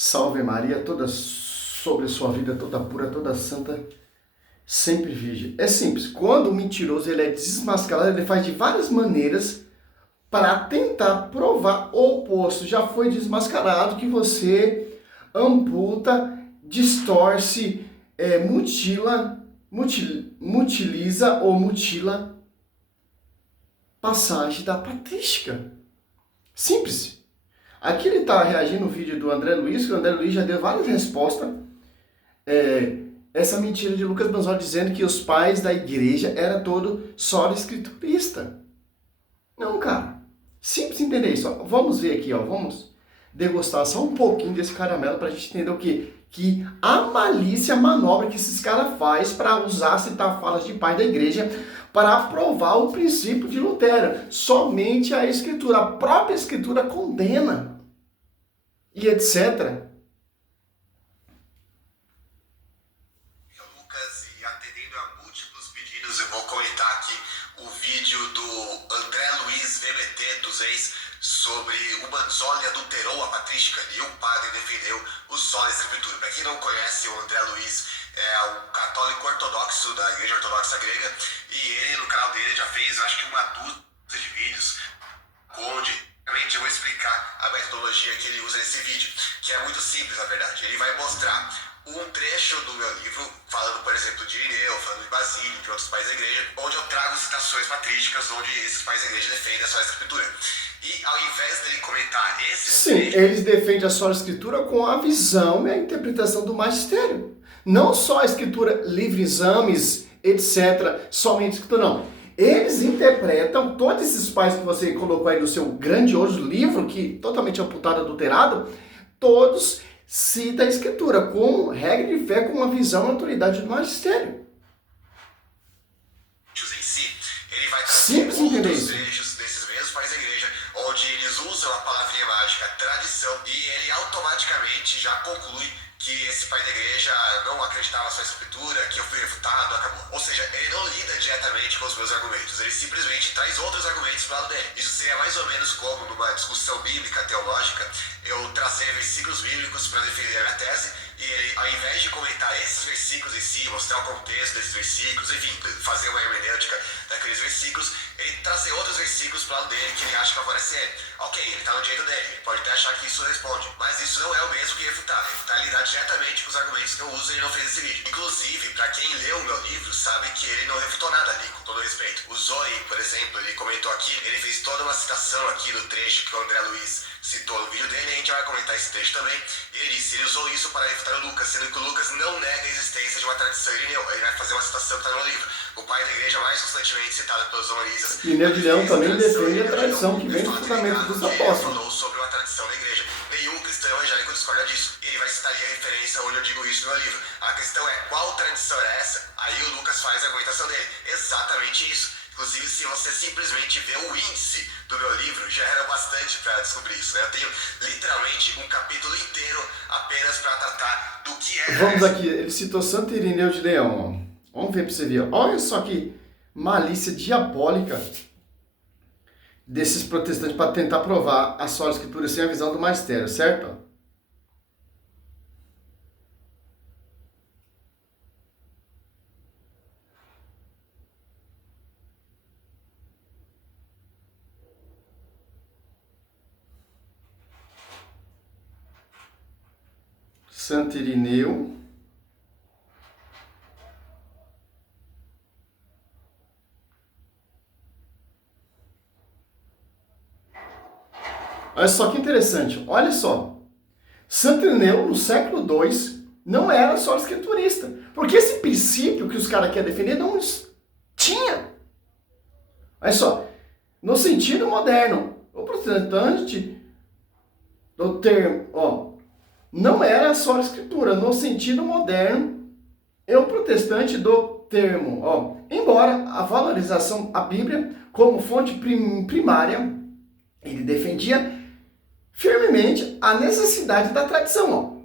Salve Maria, toda sobre a sua vida, toda pura, toda santa, sempre virgem. É simples, quando o mentiroso ele é desmascarado, ele faz de várias maneiras para tentar provar o oposto. Já foi desmascarado que você amputa, distorce, mutiliza ou mutila passagem da patrística. Simples. Aqui ele está reagindo no vídeo do André Luiz, que o André Luiz já deu várias respostas. Essa mentira de Lucas Banzola dizendo que os pais da igreja eram todo só escriturista. Não, cara. Simples entender isso. Vamos ver aqui, vamos degustar só um pouquinho desse caramelo para a gente entender o quê? Que a malícia, a manobra que esses caras fazem para usar, citar falas de pai da igreja para aprovar o princípio de Lutero. Somente a escritura, a própria escritura condena. E etc. Lucas, e atendendo a múltiplos pedidos, eu vou comentar aqui o vídeo do André Luiz VBT dos Ex sobre o Banzola adulterou a patrística e o padre defendeu o só da escritura. Para quem não conhece, o André Luiz é um católico ortodoxo da Igreja Ortodoxa Grega e ele, no canal dele, já fez, acho que uma dúzia de vídeos onde realmente eu vou explicar a metodologia que ele usa nesse vídeo, que é muito simples, na verdade. Ele vai mostrar um trecho do meu livro, falando, por exemplo, de Irineu, falando de Basílio, de outros pais da igreja, onde eu trago citações patrísticas, onde esses pais da igreja defendem a só escritura. E ao invés dele comentar esses Sim, eles defendem a só escritura com a visão e a interpretação do magistério. Não só a escritura livre exames, etc., somente a escritura, não. Eles interpretam todos esses pais que você colocou aí no seu grandioso livro, que totalmente amputado, adulterado, todos citam a escritura com regra de fé, com uma visão e autoridade do magistério. Em si, ele vai Simples entender outros isso. trechos desses mesmos pais da igreja, onde eles usam a palavrinha mágica tradição e ele automaticamente já conclui que esse pai da igreja não acreditava só em escritura, que eu fui refutado, acabou. Ou seja, ele não lida diretamente com os meus argumentos, ele simplesmente traz outros argumentos para o lado dele. Isso seria mais ou menos como numa discussão bíblica, teológica, eu trazer versículos bíblicos para defender a minha tese, e ele, ao invés de comentar esses versículos em si, mostrar o contexto desses versículos, enfim, fazer uma hermenêutica daqueles versículos, ele trazer outros versículos para o lado dele que ele acha que favorece ele. Ok, ele está no direito dele, ele pode até achar que isso responde, mas isso não é o mesmo que refutar. Refutar é lidar diretamente com os argumentos que eu uso e ele não fez esse vídeo. Inclusive, para quem leu o meu livro, sabe que ele não refutou nada ali, com todo respeito. O Zoe, por exemplo, ele comentou aqui, ele fez toda uma citação aqui do trecho que o André Luiz citou no vídeo dele, e a gente vai comentar esse trecho também. Ele disse, ele usou isso para refutar o Lucas, sendo que o Lucas não nega a existência de uma tradição irineu. Ele vai fazer uma citação que está no livro. O pai da igreja mais constantemente citado pelos humanistas. Irineu de Leão também defende a tradição que vem do fundamento dos Ele apóstolos. falou sobre uma tradição da igreja. Nenhum cristão evangélico discorda disso. Ele vai citar ali a referência onde eu digo isso no meu livro. A questão é, qual tradição é essa? Aí o Lucas faz a argumentação dele. Exatamente isso. Inclusive, se você simplesmente vê o índice do meu livro, já era bastante para descobrir isso, né? Eu tenho literalmente um capítulo inteiro apenas para tratar do que é. Vamos aqui, ele citou Santo Irineu de Leão. Vamos ver para você ver. Olha só que malícia diabólica desses protestantes para tentar provar a só escritura sem a visão do magistério, certo? Santo Irineu. Olha só que interessante. Olha só. Santo Irineu, no século II, não era só escriturista. Porque esse princípio que os caras querem defender não tinha. Olha só. No sentido moderno, o protestante do termo, não era só a escritura, no sentido moderno, é o protestante do termo, embora a valorização à Bíblia como fonte primária, ele defendia firmemente a necessidade da tradição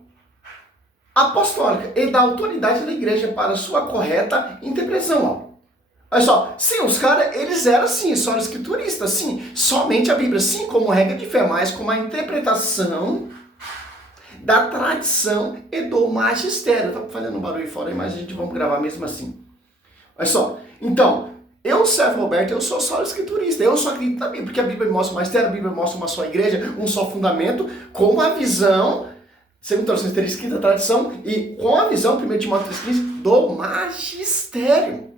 apostólica e da autoridade da igreja para sua correta interpretação. Olha só, sim, os caras, eles eram sim, só escrituristas, sim, somente a Bíblia, sim, como regra de fé, mas com uma interpretação da tradição e do magistério. Tá fazendo um barulho fora aí, mas a gente vamos gravar mesmo assim. Olha só. Então, eu, Sérgio Roberto, eu sou só escriturista. Eu só acredito na Bíblia, porque a Bíblia mostra o magistério, a Bíblia mostra uma só igreja, um só fundamento, com a visão, segundo a ter escrito a tradição, e com a visão, 1 Timóteo 3,15, do magistério.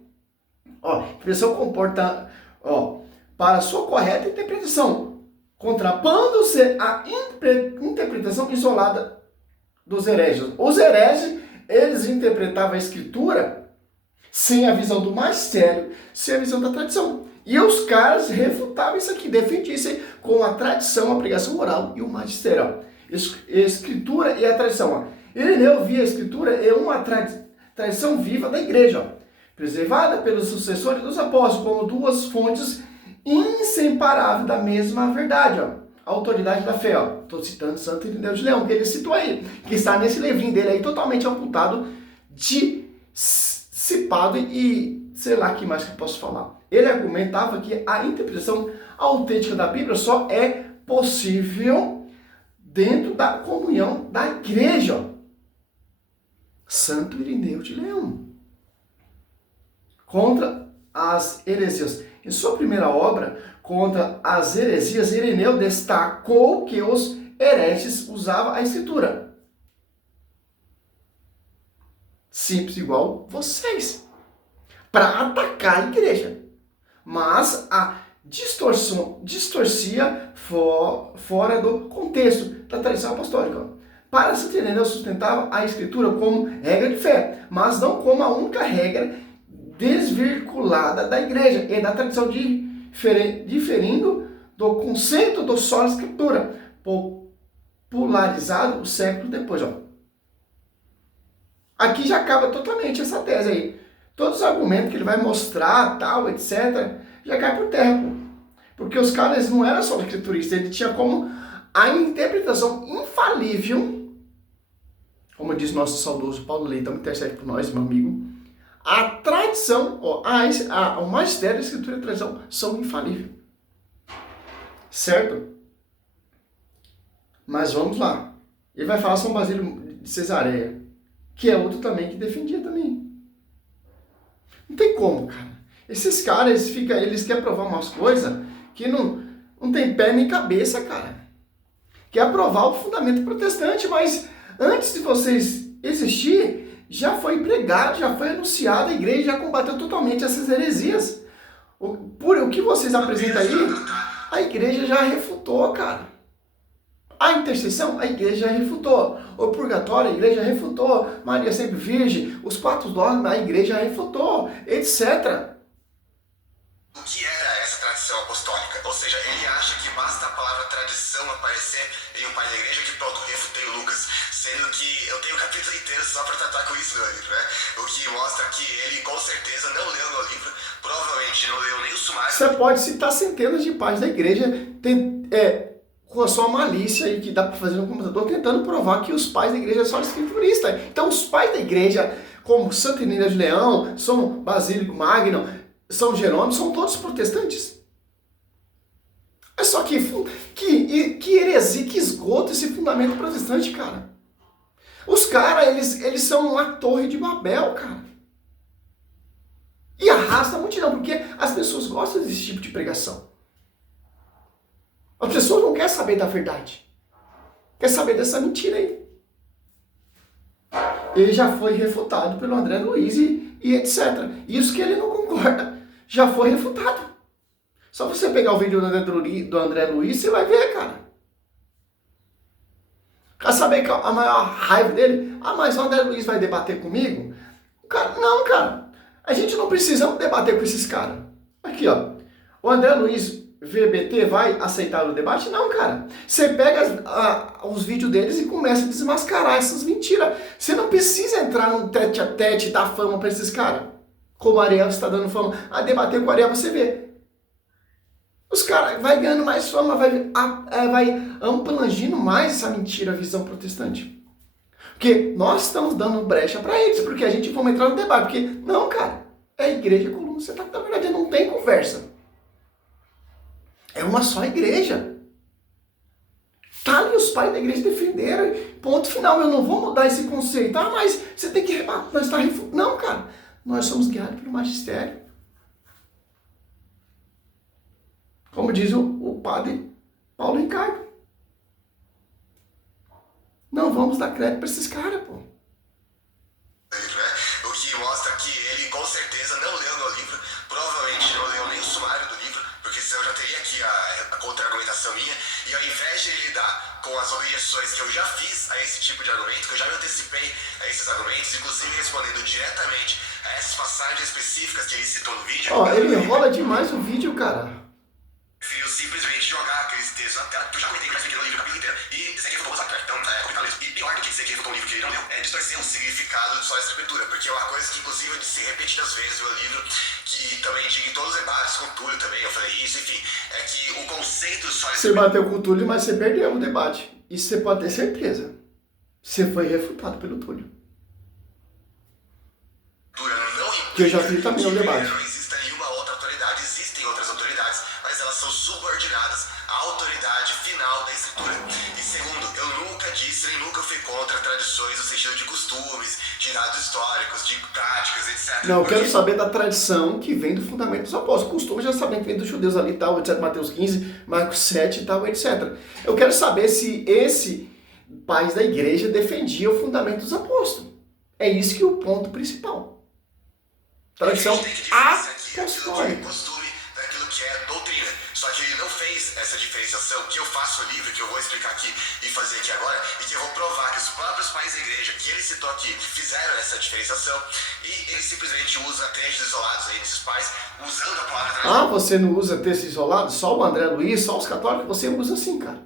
Ó, a expressão comporta, ó, para sua correta interpretação, contrapondo-se à interpretação isolada dos hereges. Os hereges, eles interpretavam a escritura sem a visão do magistério, sem a visão da tradição. E os caras refutavam isso aqui, defendiam isso com a tradição, a pregação oral e o magistério. Escritura e a tradição. Ó. Ireneu via a escritura é uma tradição viva da igreja, ó, preservada pelos sucessores dos apóstolos como duas fontes inseparáveis da mesma verdade. Ó. A autoridade da fé. Estou citando Santo Ireneu de Leão, que ele citou aí, que está nesse livrinho dele aí, totalmente amputado, dissipado e sei lá o que mais que eu posso falar. Ele argumentava que a interpretação autêntica da Bíblia só é possível dentro da comunhão da igreja. Santo Ireneu de Leão. Contra as heresias. Em sua primeira obra, contra as heresias, Ireneu destacou que os hereges usavam a escritura. Simples igual vocês. Para atacar a igreja. Mas a distorcia fora do contexto da tradição apostólica. Para Santo Ireneu sustentava a escritura como regra de fé, mas não como a única regra desvirculada da igreja e da tradição, diferindo do conceito do só escritura, popularizado o século depois. Ó. Aqui já acaba totalmente essa tese aí. Todos os argumentos que ele vai mostrar, tal, etc., já cai por terra, pô. Porque os caras não eram só escrituristas, ele tinha como a interpretação infalível, como diz nosso saudoso Paulo Leitão, que intercede por nós, meu amigo, a tradição, ó, o magistério, a escritura e a tradição são infalíveis. Certo? Mas vamos lá. Ele vai falar São Basílio de Cesareia, que é outro também que defendia também. Não tem como, cara. Esses caras, eles querem provar umas coisas que não tem pé nem cabeça, cara. Quer provar o fundamento protestante, mas antes de vocês existir, já foi pregado, já foi anunciado, a igreja já combateu totalmente essas heresias. Por o que vocês apresentam aí, a igreja já refutou, cara. A intercessão, a igreja já refutou. O purgatório, a igreja já refutou. Maria sempre virgem, os 4 dogmas, a igreja já refutou, etc. O que era essa tradição apostólica? Ou seja, ele acha que basta a palavra tradição aparecer em um pai da igreja que pronto, refutei o Lucas. Sendo que eu tenho um capítulo inteiro só para tratar com isso no livro, né? O que mostra que ele com certeza não leu meu livro, provavelmente não leu nem o sumário. Você pode citar centenas de pais da igreja com a sua malícia aí que dá para fazer no computador, tentando provar que os pais da igreja são escrituristas. Então os pais da igreja, como Santo Ireneu de Leão, São Basílio Magno, São Jerônimo, são todos protestantes. É só que heresia, que esgoto esse fundamento protestante, cara. Os caras, eles são uma torre de Babel, cara. E arrasta a multidão, porque as pessoas gostam desse tipo de pregação. As pessoas não querem saber da verdade. Quer saber dessa mentira aí. Ele já foi refutado pelo André Luiz e etc. Isso que ele não concorda. Já foi refutado. Só você pegar o vídeo do André Luiz, você vai ver, cara. Quer saber que a maior raiva dele? Ah, mas o André Luiz vai debater comigo? Cara, não, cara. A gente não precisa debater com esses caras. Aqui, ó. O André Luiz VBT vai aceitar o debate? Não, cara. Você pega os vídeos deles e começa a desmascarar essas mentiras. Você não precisa entrar num tete a tete e dar fama pra esses caras. Como o Ariel está dando fama. A debater com o Ariel, você vê. Os caras vai ganhando mais fama, vai amplangindo mais essa mentira, a visão protestante. Porque nós estamos dando brecha para eles, porque a gente vai entrar no debate. Porque, não, cara, é igreja coluna. Você tá, na verdade, não tem conversa. É uma só igreja. Tá ali os pais da igreja defenderam, ponto final, eu não vou mudar esse conceito. Ah, mas você tem que rebater, nós está refutando. Não, cara, nós somos guiados pelo magistério. Como diz o padre Paulo Ricardo. Não vamos dar crédito para esses caras, pô. O que mostra que ele com certeza não leu meu livro, provavelmente não leu nem o sumário do livro, porque senão eu já teria aqui a contra-argumentação minha, e ao invés de ele lidar com as objeções que eu já fiz a esse tipo de argumento, que eu já me antecipei a esses argumentos, inclusive respondendo diretamente a essas passagens específicas que ele citou no vídeo. Ó, ele enrola demais o vídeo, cara. Preferiu simplesmente jogar aqueles textos na tela, que eu já comentei que no livro o capítulo inteiro, e dizer que refutou o Zaccar. Então é complicado mesmo. E pior do que dizer que refutou um livro que ele não leu, é distorcer o significado de só essa escritura, porque é uma coisa que inclusive eu disse repetidas vezes no meu livro, que também digo em todos os debates, com o Túlio também, eu falei isso, enfim, é que o conceito só... Você bateu com o Túlio, mas você perdeu o debate. Isso você pode ter certeza. Você foi refutado pelo Túlio. Que eu já vi também o debate. Não existe nenhuma outra autoridade. Existem outras autoridades, mas elas são subordinadas à autoridade final da escritura. E segundo, eu nunca disse nem nunca fui contra tradições no sentido de costumes, de dados históricos, de práticas, etc. Não, eu quero saber da tradição que vem do fundamento dos apóstolos. Costume já sabem que vem dos judeus ali, tal, etc. Mateus 15, Marcos 7 e tal, etc. Eu quero saber se esse pais da igreja defendia o fundamento dos apóstolos. É isso que é o ponto principal. Tradição apostólica. Costume daquilo que é doutrina. Só que ele não fez essa diferenciação que eu faço no livro, que eu vou explicar aqui e fazer aqui agora, e que eu vou provar que os próprios pais da igreja que ele citou aqui fizeram essa diferenciação, e ele simplesmente usa trechos isolados aí desses pais, usando a palavra tradição. Ah, você não usa texto isolado? Só o André Luiz, só os católicos? Você usa assim, cara.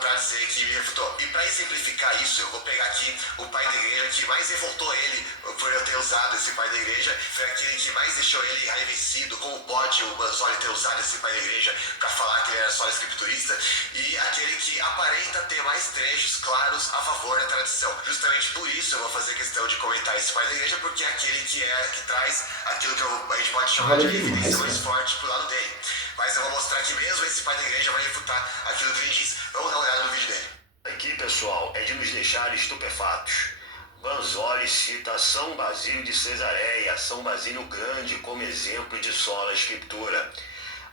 Para dizer que me refutou. E para exemplificar isso, eu vou pegar aqui o pai da igreja que mais revoltou ele por eu ter usado esse pai da igreja. Foi aquele que mais deixou ele enraivecido. Como pode o Manzoli ter usado esse pai da igreja para falar que ele era só escriturista? E aquele que aparenta ter mais trechos claros a favor da tradição. Justamente por isso eu vou fazer questão de comentar esse pai da igreja, porque é aquele que traz aquilo que a gente pode chamar de evidência mais forte pro lado dele. Mas eu vou mostrar que mesmo esse pai da igreja vai refutar aquilo que ele diz. Vamos dar uma olhada no vídeo dele. Aqui, pessoal, é de nos deixar estupefatos. Manzoli cita São Basílio de Cesareia, São Basílio Grande, como exemplo de sola escritura.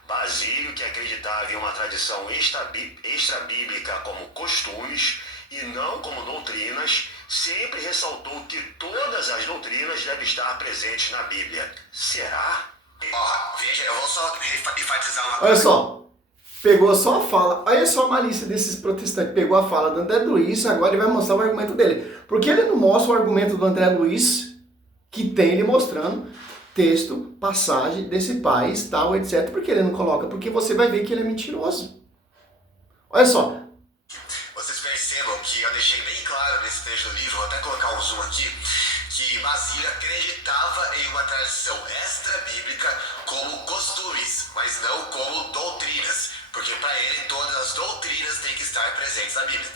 Basílio, que acreditava em uma tradição extrabíblica como costumes e não como doutrinas, sempre ressaltou que todas as doutrinas devem estar presentes na Bíblia. Será? Ó, veja, eu vou só enfatizar uma Olha coisa. só, pegou só a fala, olha só a malícia desses protestantes, pegou a fala do André Luiz, agora ele vai mostrar o argumento dele. Porque ele não mostra o argumento do André Luiz, que tem ele mostrando texto, passagem desse país, tal, etc. Porque ele não coloca, porque você vai ver que ele é mentiroso. Olha só. Vocês percebam que eu deixei bem claro nesse texto do livro, vou até colocar um zoom aqui, que Basílio acreditava em uma tradição extra-bíblica como costumes, mas não como doutrinas, porque para ele todas as doutrinas têm que estar presentes na Bíblia.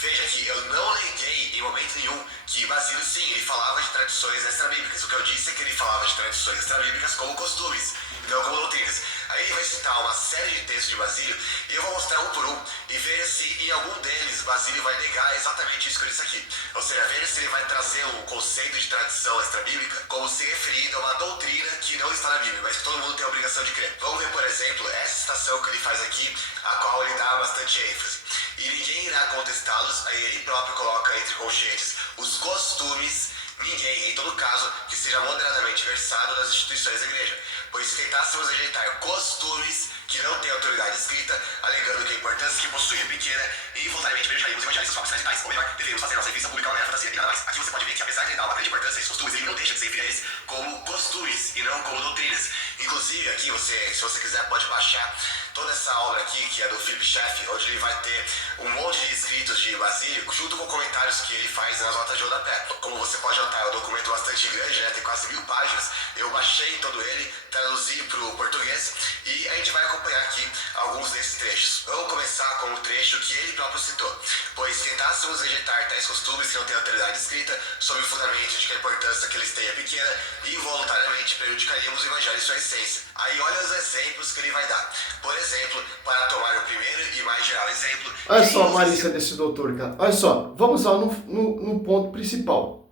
Veja que eu não neguei em momento nenhum que Basílio, sim, ele falava de tradições extra-bíblicas. O que eu disse é que ele falava de tradições extra-bíblicas como costumes, não como doutrinas. Aí ele vai citar uma série de textos de Basílio e eu vou mostrar um por um e veja se em algum deles Basílio vai negar exatamente isso que eu disse aqui. Ou seja, veja se ele vai trazer o conceito de tradição extra-bíblica como se referindo a uma doutrina que não está na Bíblia, mas que todo mundo tem a obrigação de crer. Vamos ver, por exemplo, essa citação que ele faz aqui, a qual ele dá bastante ênfase. E ninguém irá contestá-los, aí ele próprio coloca entre colchetes os costumes, ninguém, em todo caso, que seja moderadamente versado nas instituições da igreja. Pois se tentássemos rejeitar costumes que não têm autoridade escrita, alegando que a importância que possuem é pequena, e involuntariamente prejudicaríamos evangelhos próprios sinais vitais, ou melhor, deveríamos fazer nossa revista pública uma mera fantasia e nada mais. Aqui você pode ver que apesar de ele dar uma grande importância a esses costumes, ele não deixa de se referir a eles como costumes e não como doutrinas. Inclusive aqui, se você quiser, pode baixar toda essa obra aqui, que é do Philip Schaff, onde ele vai ter um monte de escritos de Basílio, junto com comentários que ele faz nas notas de rodapé. Como você pode notar, é um documento bastante grande, né? Tem quase 1000 páginas. Eu baixei todo ele, traduzi para o português, e a gente vai acompanhar aqui alguns desses trechos. Vamos começar com o trecho que ele próprio citou. Pois se tentássemos Passássemos a rejeitar tais costumes que não têm autoridade escrita, sob o fundamento de que a importância que eles têm é pequena, e involuntariamente prejudicaríamos o evangelho em sua essência. Aí olha os exemplos que ele vai dar. Por exemplo, para tomar o primeiro e mais geral exemplo... Olha só a malícia desse doutor, cara. Olha só, vamos lá no ponto principal.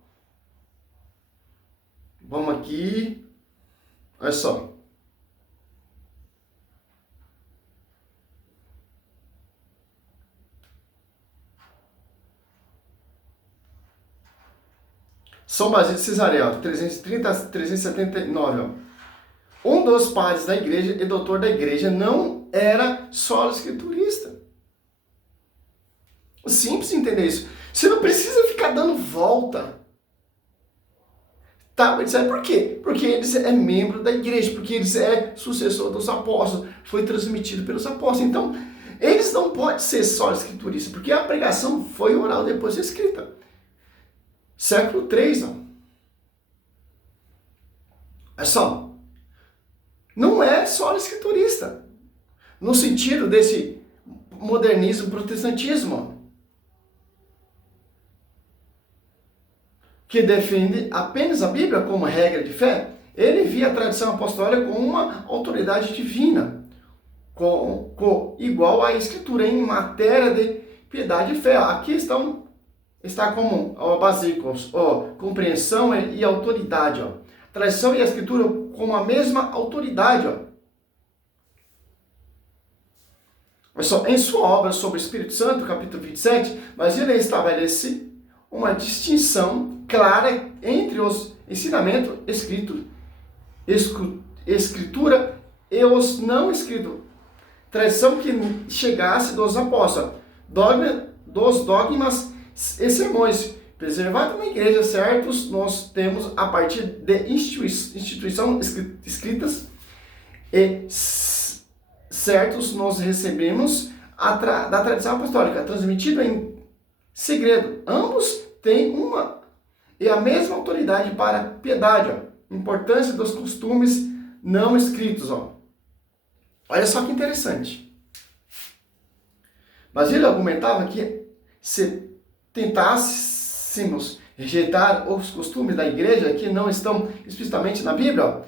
Vamos aqui. Olha só. São Basílio de Cesareia, 330 a 379. Ó. Um dos padres da igreja e doutor da igreja não era solo escriturista. Simples entender isso. Você não precisa ficar dando volta. Tá, mas por quê? Porque eles é membro da igreja, porque eles é sucessor dos apóstolos, foi transmitido pelos apóstolos. Então, eles não podem ser só escrituristas, porque a pregação foi oral depois escrita. Século III, ó. É só. Não é só escriturista. No sentido desse modernismo, protestantismo. Que defende apenas a Bíblia como regra de fé. Ele via a tradição apostólica como uma autoridade divina. Igual à escritura em matéria de piedade e fé. Aqui está como basílicos, compreensão e autoridade. Ó. Tradição e a escritura como a mesma autoridade. Ó. Mas só, em sua obra sobre o Espírito Santo, capítulo 27, Basílio estabelece uma distinção clara entre os ensinamentos escritura e os não escritos. Tradição que chegasse dos apóstolos, dos dogmas e sermões preservados na igreja, certos nós temos a partir de instituições escritas e certos nós recebemos da tradição apostólica, transmitida em segredo. Ambos têm uma e a mesma autoridade para piedade. Ó. Importância dos costumes não escritos. Ó. Olha só que interessante. Basílio argumentava que se tentássemos rejeitar os costumes da igreja que não estão explicitamente na Bíblia, ó,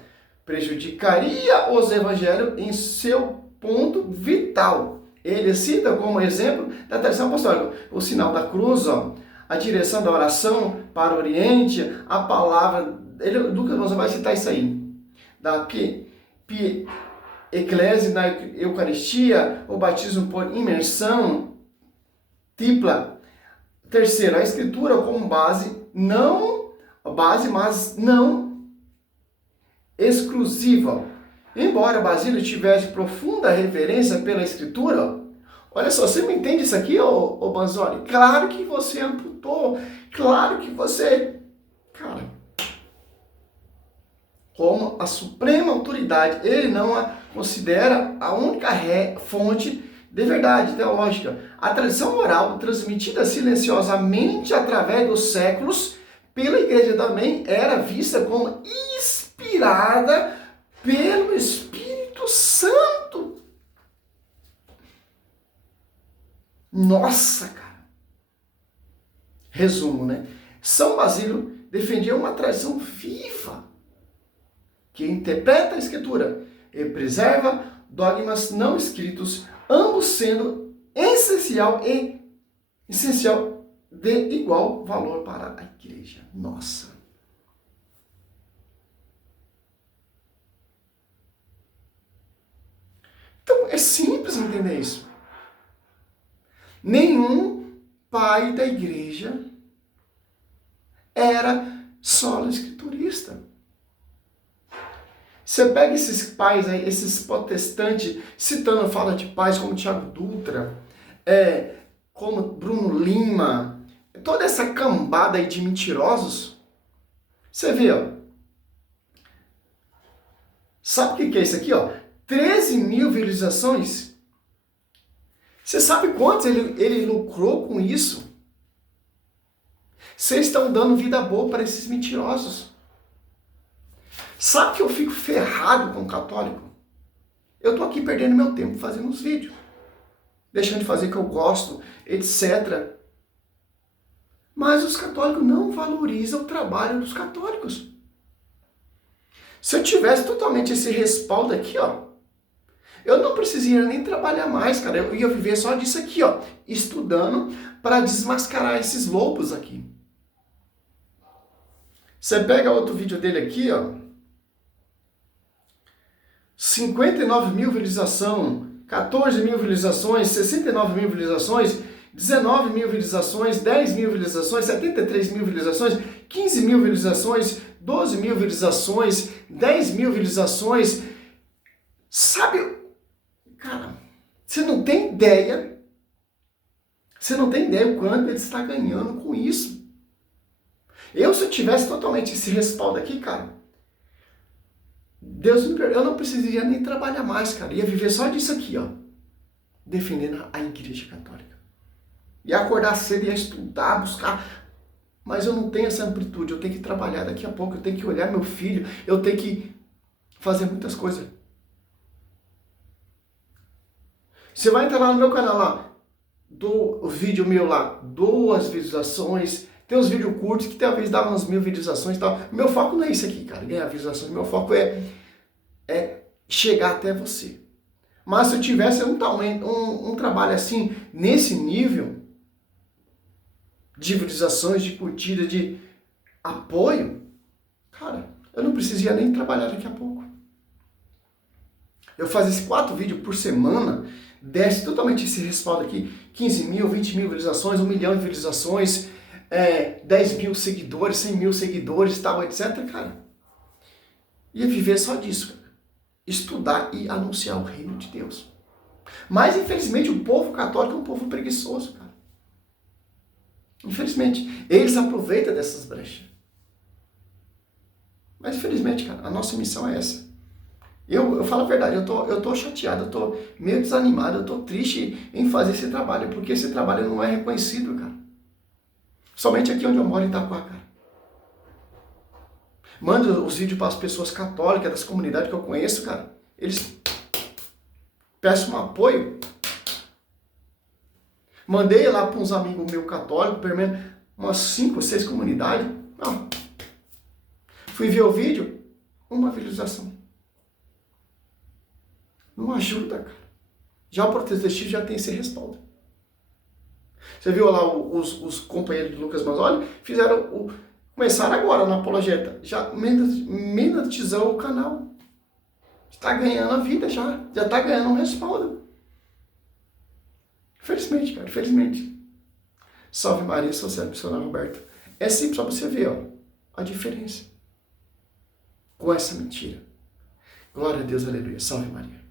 prejudicaria os evangelhos em seu ponto vital. Ele cita como exemplo da tradição apostólica o sinal da cruz, ó, a direção da oração para o Oriente, a palavra. Lucas vai citar isso aí. Da eclésia na Eucaristia, o batismo por imersão tripla. Terceiro, a escritura como base, mas não exclusiva. Embora Basílio tivesse profunda reverência pela escritura, olha só, você me entende isso aqui, ô Banzoli? Claro que você amputou, claro que você... Cara, como a suprema autoridade, ele não a considera a única fonte de verdade teológica. A tradição oral, transmitida silenciosamente através dos séculos pela Igreja também, era vista como inspirada pelo Espírito Santo. Nossa, cara. Resumo, né? São Basílio defendia uma tradição viva que interpreta a Escritura e preserva dogmas não escritos, ambos sendo essencial de igual valor para a igreja. Nossa. Então, é simples entender isso. Nenhum pai da igreja era solo escriturista. Você pega esses pais aí, esses protestantes, citando fala de pais como Tiago Dutra, como Bruno Lima, toda essa cambada aí de mentirosos. Você vê, ó. Sabe o que é isso aqui, ó? 13 mil visualizações. Você sabe quantos ele lucrou com isso? Vocês estão dando vida boa para esses mentirosos. Sabe que eu fico ferrado com o católico? Eu tô aqui perdendo meu tempo fazendo os vídeos. Deixando de fazer o que eu gosto, etc. Mas os católicos não valorizam o trabalho dos católicos. Se eu tivesse totalmente esse respaldo aqui, ó, eu não precisaria nem trabalhar mais, cara. Eu ia viver só disso aqui, ó, estudando para desmascarar esses lobos aqui. Você pega outro vídeo dele aqui, ó, 59 mil visualizações, 14 mil visualizações, 69 mil visualizações, 19 mil visualizações, 10 mil visualizações, 73 mil visualizações, 15 mil visualizações, 12 mil visualizações, 10 mil visualizações. Sabe, cara, você não tem ideia o quanto ele está ganhando com isso. Se eu tivesse totalmente esse respaldo aqui, cara, Deus me perdoe, eu não precisaria nem trabalhar mais, cara. Ia viver só disso aqui, ó, defendendo a Igreja Católica. Ia acordar cedo, ia estudar, buscar. Mas eu não tenho essa amplitude, eu tenho que trabalhar daqui a pouco, eu tenho que olhar meu filho, eu tenho que fazer muitas coisas. Você vai entrar lá no meu canal, lá, o vídeo meu lá, 2 visualizações, tem uns vídeos curtos que talvez dava umas 1000 visualizações e tal. Meu foco não é isso aqui, cara, ganhar visualizações, meu foco é chegar até você. Mas se eu tivesse um trabalho assim, nesse nível, de visualizações, de curtida, de apoio, cara, eu não precisaria nem trabalhar daqui a pouco. Eu fazia esses 4 vídeos por semana, desse totalmente esse respaldo aqui, 15 mil, 20 mil visualizações, 1 milhão de visualizações, 10 mil seguidores, 100 mil seguidores, tal, etc, cara. Ia viver só disso, cara. Estudar e anunciar o reino de Deus. Mas, infelizmente, o povo católico é um povo preguiçoso, cara. Infelizmente, eles aproveitam dessas brechas. Mas, infelizmente, cara, a nossa missão é essa. Eu falo a verdade, eu tô chateado, eu tô meio desanimado, eu tô triste em fazer esse trabalho, porque esse trabalho não é reconhecido, cara. Somente aqui onde eu moro, em Itaquá, cara. Mando os vídeos para as pessoas católicas, das comunidades que eu conheço, cara. Eles peçam um apoio. Mandei lá para uns amigos meus católicos, pelo menos umas 5 ou 6 comunidades. Não. Fui ver o vídeo, 1 visualização. Não ajuda, cara. Já o protestantismo já tem esse respaldo. Você viu lá os companheiros de Lucas Mazzoli? Começaram agora na apologeta. Já monetizou o canal. Está ganhando a vida já. Já está ganhando um respaldo. Infelizmente, cara. Infelizmente. Salve Maria, sou Sérgio Missionário Roberto. É simples, só você ver, ó, a diferença com essa mentira. Glória a Deus, aleluia. Salve Maria.